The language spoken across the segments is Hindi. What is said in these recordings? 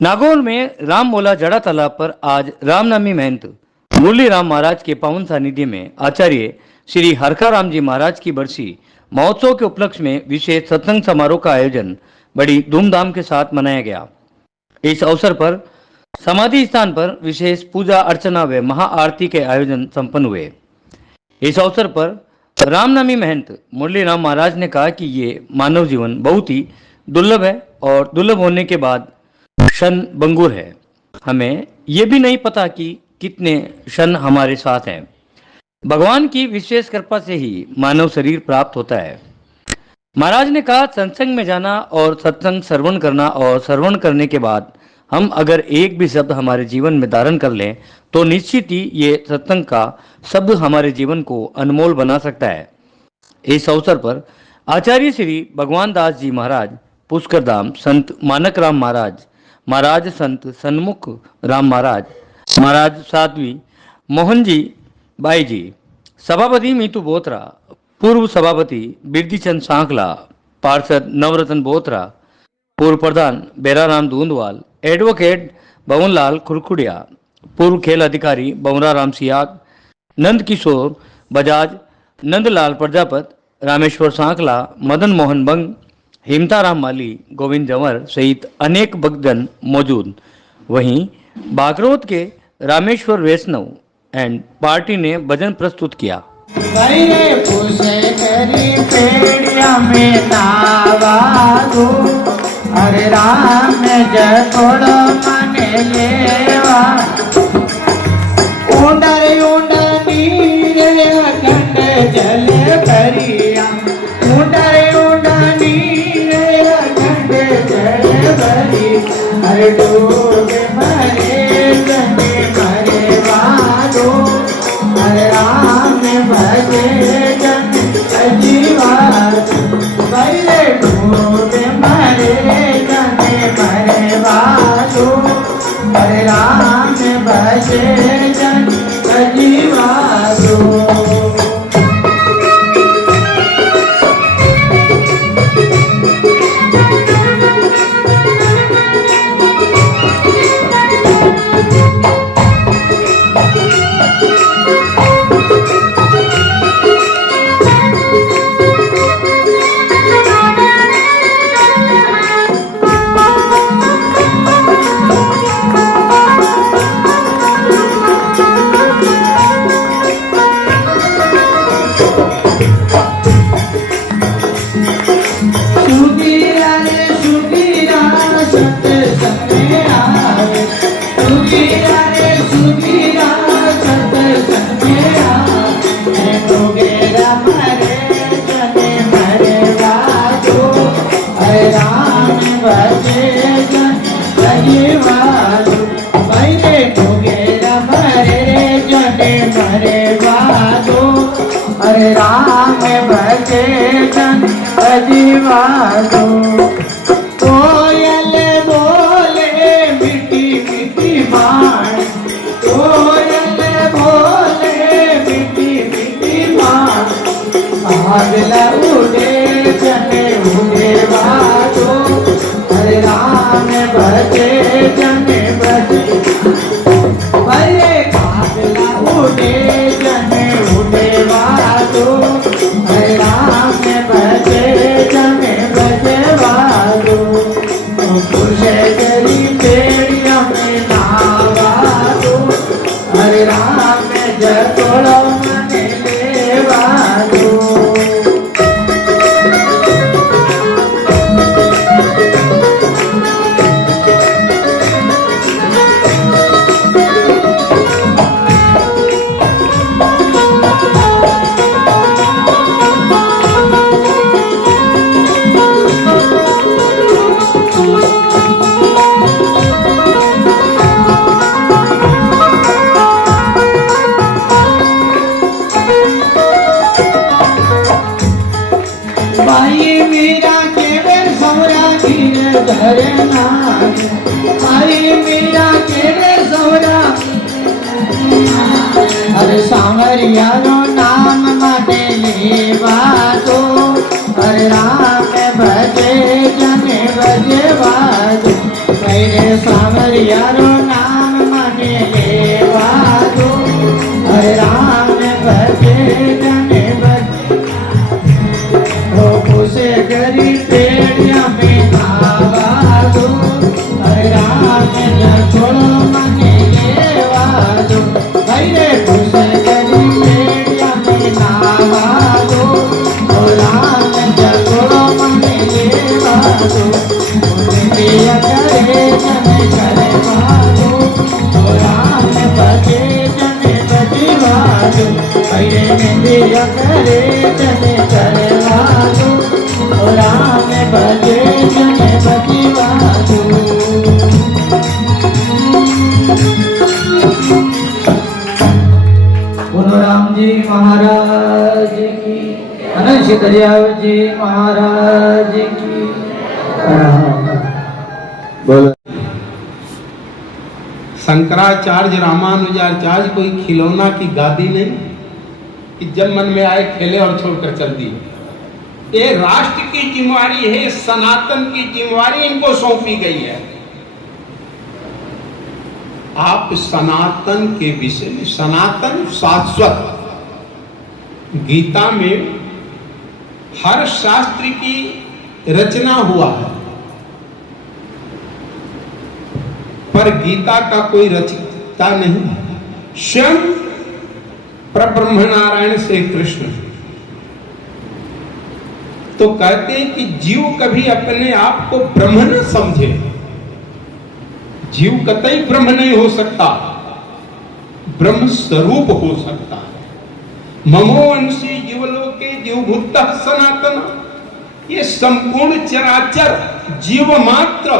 नागौर में राम मोला जड़ा तालाब पर आज रामनामी महंत मुरली राम महाराज के पावन सानिध्य में आचार्य श्री हरखा राम जी महाराज की बरसी महोत्सव के उपलक्ष्य में विशेष सत्संग समारोह का आयोजन बड़ी धूमधाम के साथ मनाया गया। इस अवसर पर समाधि स्थान पर विशेष पूजा अर्चना व महाआरती के आयोजन संपन्न हुए। इस अवसर पर रामनामी महंत मुरली राम महाराज ने कहा कि ये मानव जीवन बहुत ही दुर्लभ है और दुर्लभ होने के बाद क्षण भंगुर है। हमें ये भी नहीं पता कि कितने क्षण हमारे साथ हैं। भगवान की विशेष कृपा से ही मानव शरीर प्राप्त होता है। महाराज ने कहा, सत्संग में जाना और सत्संग श्रवण करना और श्रवण करने के बाद हम अगर एक भी शब्द हमारे जीवन में धारण कर लें तो निश्चित ही ये सत्संग का शब्द हमारे जीवन को अनमोल बना सकता है। इस अवसर पर आचार्य श्री भगवान दास जी महाराज पुष्कर धाम, संत मानक राम महाराज, महाराज संत सन्मुख राम महाराज, महाराज साध्वी मोहन जी बाई जी, सभापति मीतू बोत्रा, पूर्व सभापति बिरदीचंद सांखला, पार्षद नवरत्न बोत्रा, पूर्व प्रधान बेराराम दूंदवाल, एडवोकेट भवनलाल खुरखुड़िया, पूर्व खेल अधिकारी बवरा राम सियाग, नंद किशोर बजाज, नंदलाल प्रजापत, रामेश्वर सांखला, मदन मोहन बंग, हिमताराम माली, गोविंद जंवर सहित अनेक भक्तजन मौजूद। वहीं बागरोत के रामेश्वर वैष्णव एंड पार्टी ने भजन प्रस्तुत किया। हरे राम जय थोड़ो मने लेवा ऊंडर ऊंडर नीरे अखंड जल भरिया ऊंडर ऊंडर नीरे अखंड जल भरी हरे डूब मरे जने मरे वालो हरे राम भजे जन अजीवा भैले डूब मरे मरे वालो हरे राम भजे जन अजीवालो। हरे राम भजे जन अजीवालो कोयल बोले मीठी मीठी बाण कोयल बोले मीठी मीठी बाण आगला उड़े जने उड़े वालो हरे राम भजे जने भजे भले आगला उड़े जने उड़े वालो हरे राम भजे जने भजे वालो पुरुषे गरी पेड़िया में नावालो हरे राम जतोड़ो मने लेवालो। भाई मीरा के बेर सौरा गिर धरना भाई मीरा के बेर सौरा अरे सांवरिया रो नाम माटे लेवा तो हरे राम भजे जने भजे बाजो मेरे सांवरिया बाजो मुंडिया करे जने करे बाजो राम बजे जने बजे बाजो अरे मुंडिया करे जने करे बाजो राम बजे जने बजे बाजो। बोलो राम जी महाराज की, अनंत दरियाव जी महाराज की। बोलो शंकराचार्य रामानुजाचार्य कोई खिलौना की गादी नहीं कि जब मन में आए खेले और छोड़कर चल दिए। ये राष्ट्र की जिम्मेवारी है, सनातन की जिम्मेवारी इनको सौंपी गई है। आप सनातन के विषय में, सनातन शाश्वत, गीता में हर शास्त्र की रचना हुआ है, पर गीता का कोई रचयिता नहीं। स्वयं परब्रह्म नारायण श्री कृष्ण तो कहते हैं कि जीव कभी अपने आप को ब्रह्म न समझे। जीव कतई ब्रह्म नहीं हो सकता, ब्रह्म स्वरूप हो सकता है। ममो अंशी जीवलोके जीवभूतः सनातन, ये संपूर्ण चराचर जीव मात्र,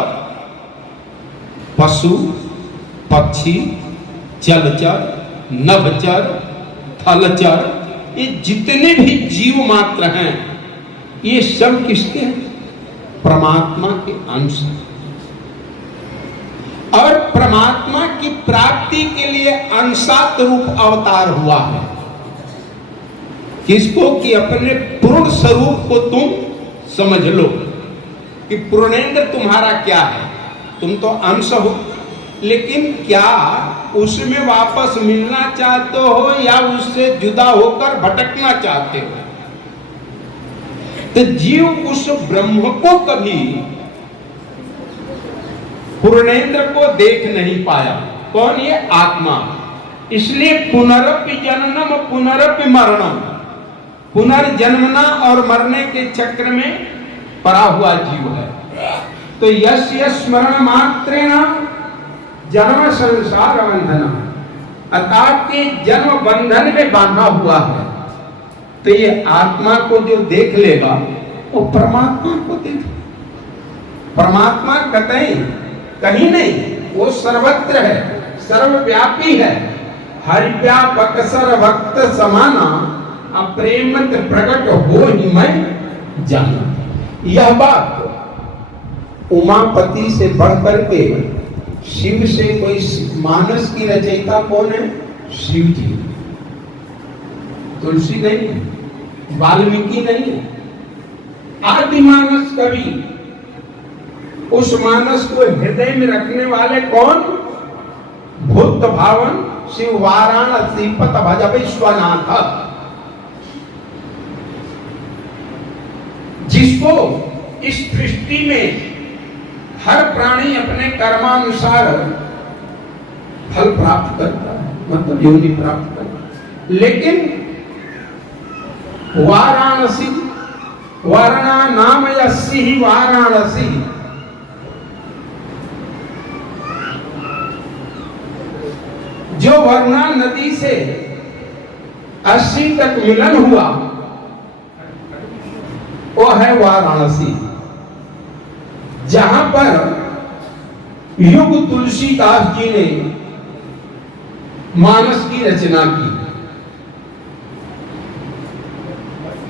पशु पक्षी जलचर नभचर थलचर, ये जितने भी जीव मात्र हैं ये सब किसके हैं? परमात्मा के अंश हैं। और परमात्मा की प्राप्ति के लिए अंशात रूप अवतार हुआ है। किसको? कि अपने पूर्ण स्वरूप को तुम समझ लो कि पूर्णेंद्र तुम्हारा क्या है, तुम तो अंश हो, लेकिन क्या उसमें वापस मिलना चाहते हो या उससे जुदा होकर भटकना चाहते हो? तो जीव उस ब्रह्म को कभी, पूर्णेंद्र को देख नहीं पाया। कौन? ये आत्मा। इसलिए पुनरपि जननम पुनरपि मरणम, पुनर्जन्मना और मरने के चक्र में पड़ा हुआ जीव है। तो यस्य स्मरण मात्रेण जन्म संसार बंधन, अर्थात के जन्म बंधन में बांधा हुआ है। तो ये आत्मा को जो देख लेगा वो परमात्मा को देख। परमात्मा कतई कहीं नहीं, वो सर्वत्र है, सर्वव्यापी है। हरिव्यापक सर्वभक्त समाना, अप्रेमत प्रकट हो ही मैं जाना। यह बात उमापति से बढ़ करके शिव से कोई, मानस की रचयिता कौन है? शिव जी। तुलसी नहीं, वाल्मीकि नहीं, आदि मानस कवि। उस मानस को हृदय में रखने वाले कौन? भूत भावन शिव वाराणसी पत भज विश्वनाथ, जिसको इस सृष्टि में हर प्राणी अपने कर्मानुसार फल प्राप्त करता है, मतलब योनि प्राप्त करता है। लेकिन वाराणसी, वारणा नाम यस्सी ही वाराणसी, जो वरुणा नदी से 80 तक मिलन हुआ वो है वाराणसी, जहां पर युग तुलसीदास जी ने मानस की रचना की।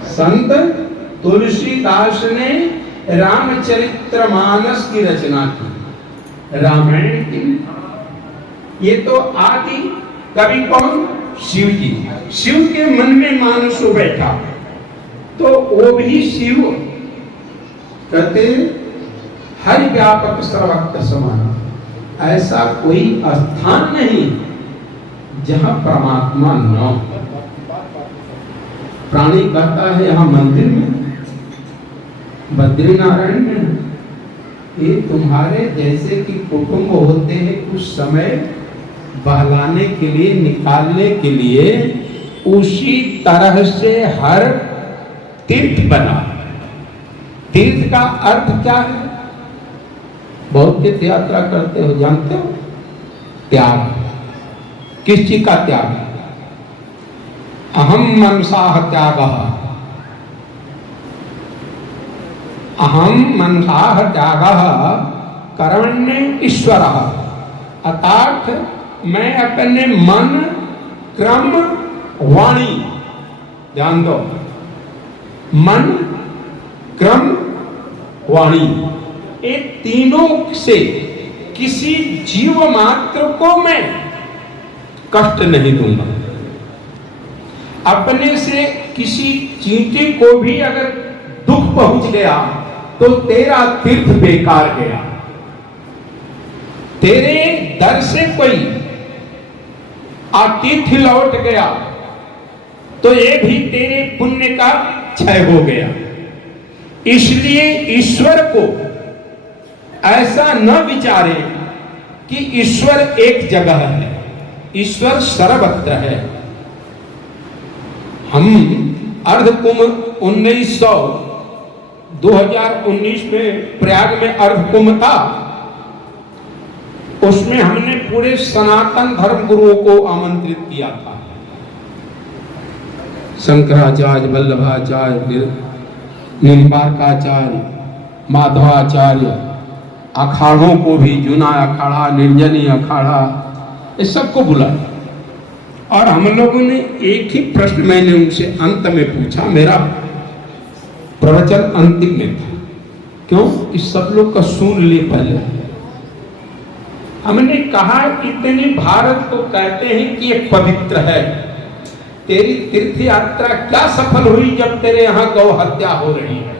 संत तुलसीदास ने रामचरितमानस की रचना की, रामायण की। ये तो आदि कवि कौन? शिव जी। शिव के मन में मानस बैठा तो वो भी शिव कहते हरि व्यापक सर्वभक्त समाना। ऐसा कोई स्थान नहीं जहां परमात्मा न हो। प्राणी कहता है यहाँ मंदिर में, बद्रीनारायण में, ये तुम्हारे जैसे कि कुटुंब होते हैं, कुछ समय बहलाने के लिए, निकालने के लिए, उसी तरह से हर तीर्थ बना। तीर्थ का अर्थ क्या है? बहुत तीर्थ यात्रा करते हो, जानते हो? त्याग, किस चीज का त्याग? अहम मनसाह त्यागः, अहम मनसाह त्यागः कर्मण्य ईश्वरः, अर्थात मैं अपने मन, क्रम, वाणी, ध्यान दो, मन, क्रम, वाणी, ये तीनों से किसी जीव मात्र को मैं कष्ट नहीं दूंगा। अपने से किसी चींटी को भी अगर दुख पहुंच गया तो तेरा तीर्थ बेकार गया। तेरे दर से कोई अतिथि लौट गया तो ये भी तेरे पुण्य का क्षय हो गया। इसलिए ईश्वर को ऐसा न विचारे कि ईश्वर एक जगह है, ईश्वर सर्वत्र है। हम अर्धकुंभ 2019 में प्रयाग में अर्धकुंभ था, उसमें हमने पूरे सनातन धर्म गुरुओं को आमंत्रित किया था। शंकराचार्य, वल्लभाचार्य, निम्बार्काचार्य, माधवाचार्य, अखाड़ों को भी, जूना अखाड़ा, निर्जनी अखाड़ा, इस सबको बुलाया। और हम लोगों ने एक ही प्रश्न मैंने उनसे अंत में पूछा, मेरा प्रवचन अंतिम में था, क्यों कि सब लोग का सुन ले पहले। हमने कहा इतनी भारत को कहते हैं कि ये पवित्र है, तेरी तीर्थ यात्रा क्या सफल हुई जब तेरे यहां गौ हत्या हो रही है?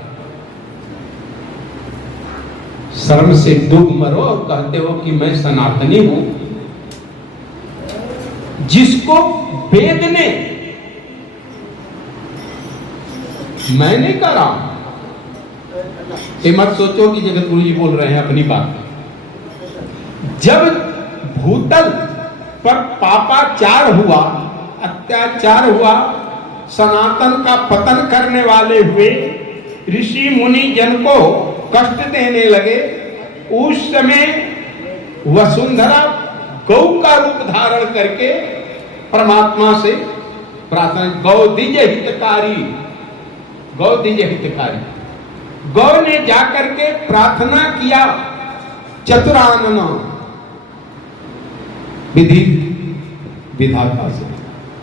शर्म से डूब मरो और कहते हो कि मैं सनातनी हूं। जिसको वेद ने, मैंने करा, ये मत सोचो कि जगत गुरु जी बोल रहे हैं अपनी बात। जब भूतल पर पापाचार हुआ, अत्याचार हुआ, सनातन का पतन करने वाले हुए, ऋषि मुनि जन को कष्ट देने लगे, उस समय वसुंधरा गौ का रूप धारण करके परमात्मा से प्रार्थना, गौ दिज हितकारी, गौ दिज हितकारी। गौ ने जाकर के प्रार्थना किया चतुरानन विधि विधाता से,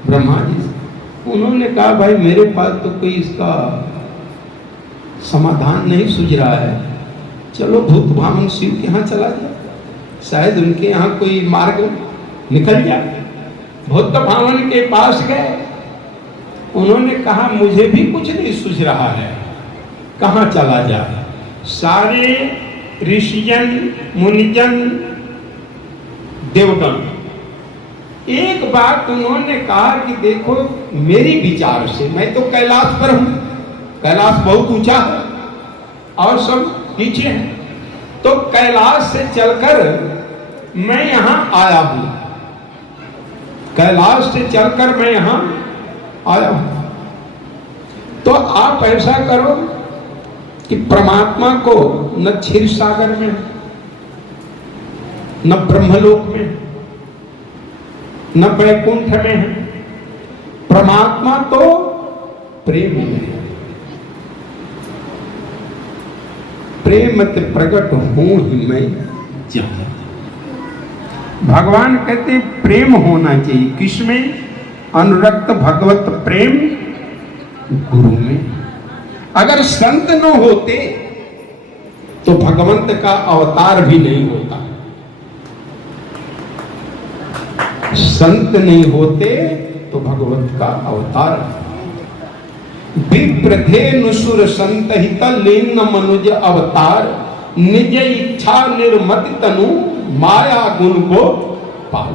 ब्रह्मा जी से। उन्होंने कहा भाई मेरे पास तो कोई इसका समाधान नहीं सूझ रहा है, चलो भूत भावन शिव के यहाँ चला जाए, शायद उनके यहाँ कोई मार्ग निकल जाए। भूत भावन के पास गए, उन्होंने कहा मुझे भी कुछ नहीं सूझ रहा है, कहाँ चला जाए। सारे ऋषिजन, मुनिजन, देवगण, एक बात उन्होंने कहा कि देखो मेरी विचार से, मैं तो कैलाश पर हूं, कैलाश बहुत ऊंचा है और सब नीचे है, तो कैलाश से चलकर मैं यहां आया हूं, कैलाश से चलकर मैं यहां आया हूं। तो आप ऐसा करो कि परमात्मा को न क्षीर सागर में, न ब्रह्मलोक में, न वैकुंठ में है, परमात्मा तो प्रेम में है। प्रेम प्रकट हूं ही मैं जहां। भगवान कहते प्रेम होना चाहिए, किसमें? अनुरक्त भगवत प्रेम गुरु में। अगर संत न होते तो भगवंत का अवतार भी नहीं होता। संत नहीं होते तो भगवंत का अवतार। विप्रधेनुसुर संत हित लीन मनुज अवतार, निज इच्छा निर्मति तनु माया गुण को पाल।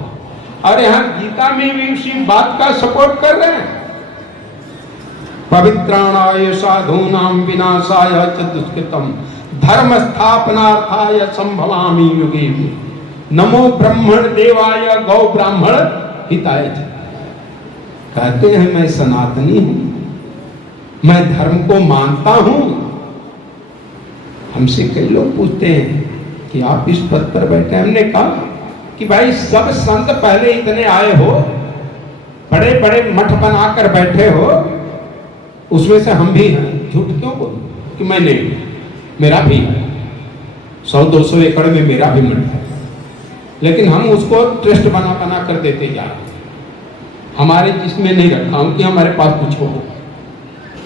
और यहां गीता में भी उसी बात का सपोर्ट कर रहे हैं। पवित्राणाय साधूनां विनाशाय च दुष्कृतम् धर्म स्थापनार्थाय संभवामि युगे। नमो ब्रह्मण देवाय गौ ब्राह्मण हिताय। कहते हैं मैं सनातनी हूं, मैं धर्म को मानता हूं। हमसे कई लोग पूछते हैं कि आप इस पद पर बैठे। हमने कहा कि भाई सब संत पहले इतने आए हो, बड़े बड़े मठ बनाकर बैठे हो, उसमें से हम भी हैं। झूठ क्यों बोलूं कि मैं नहीं, मेरा भी है, 100-200 एकड़ में मेरा भी मठ है, लेकिन हम उसको ट्रस्ट बना बना कर देते जा रहे। हमारे जिसमें नहीं रखा हूं कि हमारे पास कुछ हो,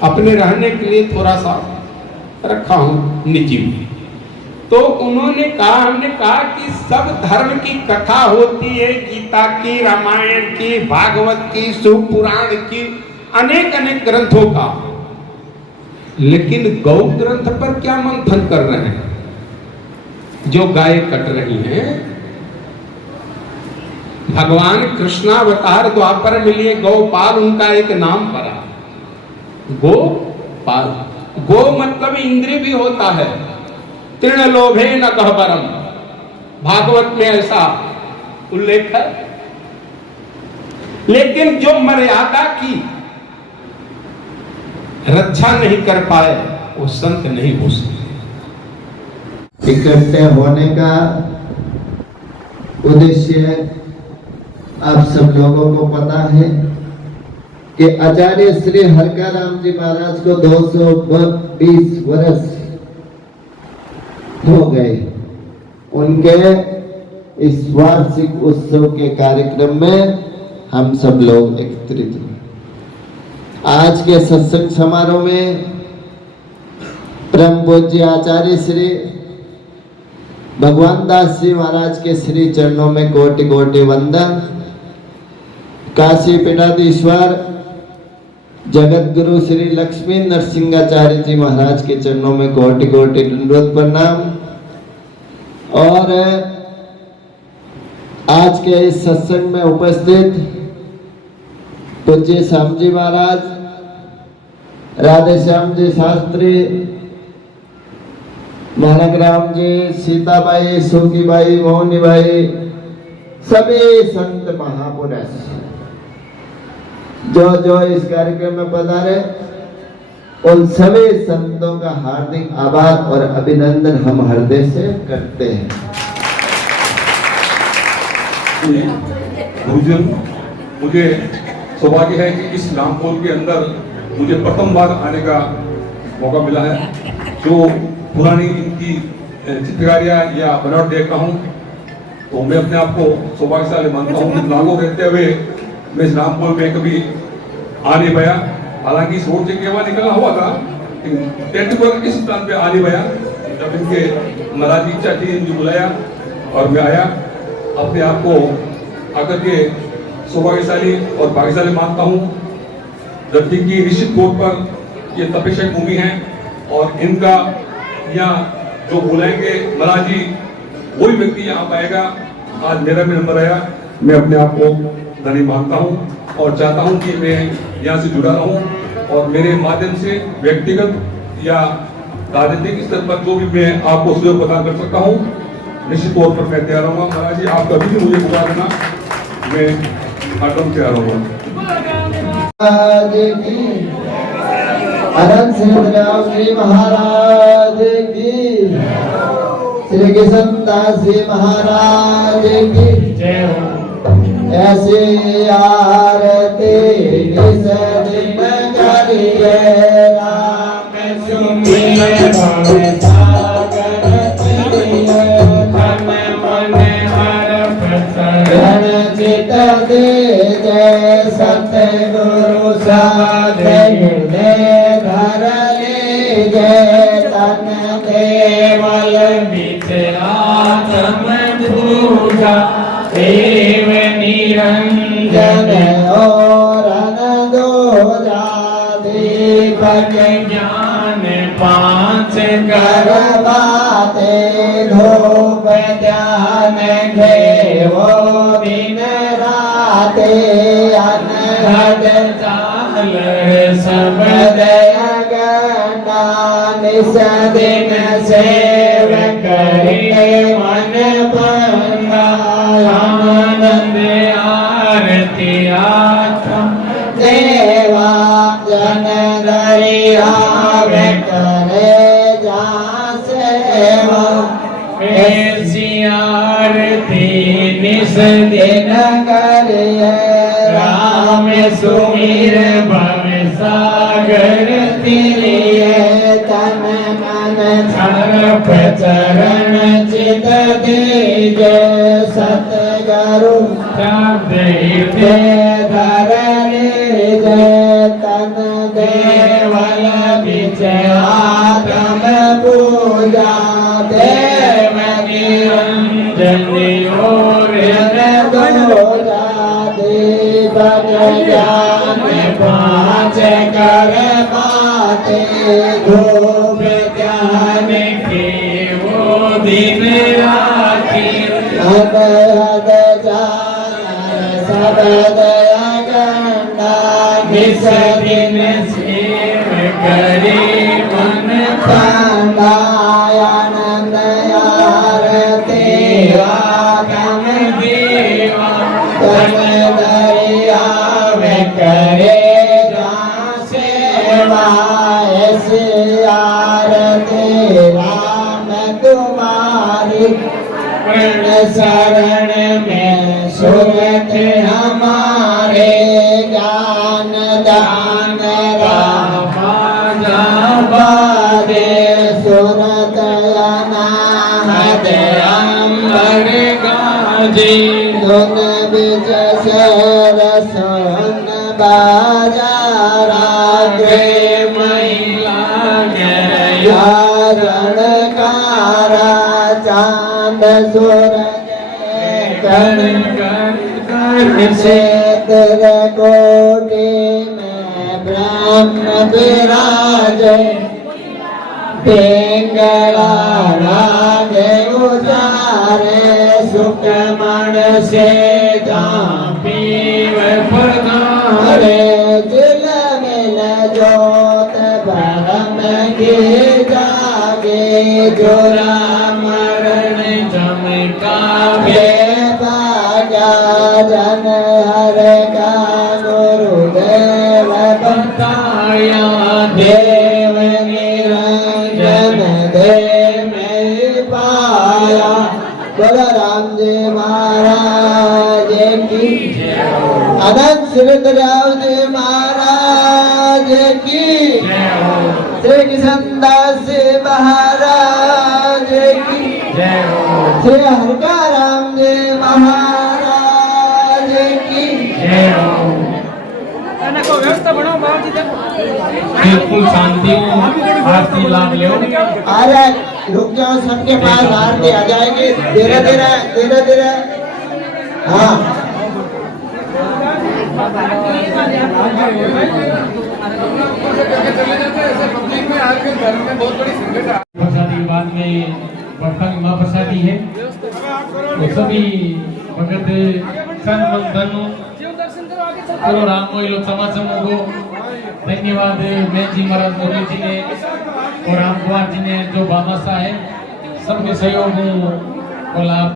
अपने रहने के लिए थोड़ा सा रखा हूं निजी में। तो उन्होंने कहा, हमने कहा कि सब धर्म की कथा होती है, गीता की, रामायण की, भागवत की, शिव पुराण की, अनेक अनेक ग्रंथों का, लेकिन गौ ग्रंथ पर क्या मंथन कर रहे हैं? जो गाय कट रही हैं, भगवान कृष्णावतार द्वापर मिलिए गौपाल, उनका एक नाम पड़ा, गोपाल। गो मतलब इंद्रिय भी होता है, तृण लोभे न कहबरम, भागवत में ऐसा उल्लेख है। लेकिन जो मर्यादा की रक्षा नहीं कर पाए वो संत नहीं हो सकते। इकट्ठे होने का उद्देश्य आप सब लोगों को पता है कि आचार्य श्री हरकाराम जी महाराज को 220 वर्ष हो गए। उनके इस वार्षिक उत्सव के कार्यक्रम में हम सब लोग एकत्रित हुए। आज के सत्संग समारोह में परम पूज्य आचार्य श्री भगवान दास जी महाराज के श्री चरणों में कोटि कोटि वंदन। काशी पीठाधीश्वर जगत गुरु श्री लक्ष्मी नरसिंहाचार्य जी महाराज के चरणों में कोटि कोटि दंडवत प्रणाम। और आज के इस सत्संग में उपस्थित पूज्य श्याम जी महाराज, राधे श्याम जी शास्त्री, मानकराम जी, सीताबाई, सुखीबाई, मोहनीबाई, सभी संत महापुरुष जो इस कार्यक्रम में पधारे, उन सभी संतों का हार्दिक आभार और अभिनंदन हम हृदय से करते हैं। गुरुजन, मुझे सौभाग्य है कि इस रामपुर के अंदर मुझे प्रथम बार आने का मौका मिला है। जो पुरानी इनकी चित्रकारियाँ या बनावट देखता हूँ तो मैं अपने आप को सौभाग्यशाली मानता हूँ। लागू रहते हुए मैं इस रामपुर में कभी आ नहीं पाया, हालांकि इस रोड से केवल निकला हुआ था, लेकिन इस स्थान पे आ नहीं पाया। जब इनके महाराज की इच्छा थी, इनको बुलाया और मैं आया। अपने आप को आकर के सौभाग्यशाली और भाग्यशाली मानता हूँ, जबकि की निश्चित तौर पर ये तपेशक भूमि है और इनका यहाँ जो बुलाएंगे महाराज जी, वही व्यक्ति यहाँ पाएगा। आज मेरा भी नंबर आया, मैं अपने आप को धनी मानता हूँ और चाहता हूँ कि मैं यहाँ से जुड़ा रहूँ और मेरे माध्यम से व्यक्तिगत या राजनीतिक स्तर पर जो भी मैं आपको सहयोग प्रदान कर सकता हूँ, निश्चित तौर पर मैं तैयार रहूँगा। महाराज जी, आप कभी भी मुझे बुला देना, मैं हरदम तैयार रहूँगा। अनंत सिद्धराम जी महाराज की, श्री कृष्णदास जी महाराज की जय हो। ऐसी आरती निस दिन करिए, राम सुमिर भव सागर तिरिए, मन मन हर प्रसन्न चित दे जय, सतगुरु साधे हृदय धर ले जय, तन केवल विचरात्म दूजा देव निरंजन और अनदोजा, दीपक ज्ञान पांच करवाते, धूप ध्यान घेवो दिन राते, अनहद चाल सब दया गणा, निस दिन सेव करिए मन बंदा, आनंद आरती आत्म देवा, जन दरिया करे जा सेवा, ऐसी आरती निस दिन करिए राम सुमिर भव सागर तिरिये तन मन छरप चरण चित दीजे सतगुरु शब्द दे धरणी जय तन देवल बिच आत्म पूजा देव निरंजन और दूजा दीपक ज्ञान पाँच कर पाते धूप ज्ञान के वो दिन राखी हद हद सब दया गंगा इस दिन सेव करे मन आनंद आरती कम देवा तन दरिया में करे सेवा ऐसी आरती राम तुम्हारी प्रण शरण में सुरत हमारे ज्ञान दान रामादे सुरत अनाहत अंबर गाजे धुन बिच शर सुन बाजारा गे महिला गया रणकारा चांद सूरज कण कर से तेरे कोटि में ब्रह्म विराज पिंगला रागे उतारे सुखमण से पीव प्रदान हरे दिल मिल जोत ब्रह्म की जागे जोरा मरण चमकावे हे बाजा जन हर का गुरुदेव बताया देव निरंजन देव में पाया बोलो राम जी महाराज की अनंत श्री राम जी महाराज की श्री कृष्णदास महाराज की श्री हरका राम जी महाराज की बिल्कुल शांति आरती लाभ लो अरे रुक जाओ, सबके पास आरती आ जाएगी धीरे धीरे धीरे धीरे। हाँ प्रसादी के बाद में बर्तन महाप्रसादी है तो सभी भगत सन मन धन करो राम मोइलो समासम को धन्यवाद मैं जी महाराज मोदी जी ने और राम कुमार जी ने जो बादशाह है सबके सहयोग को लाभ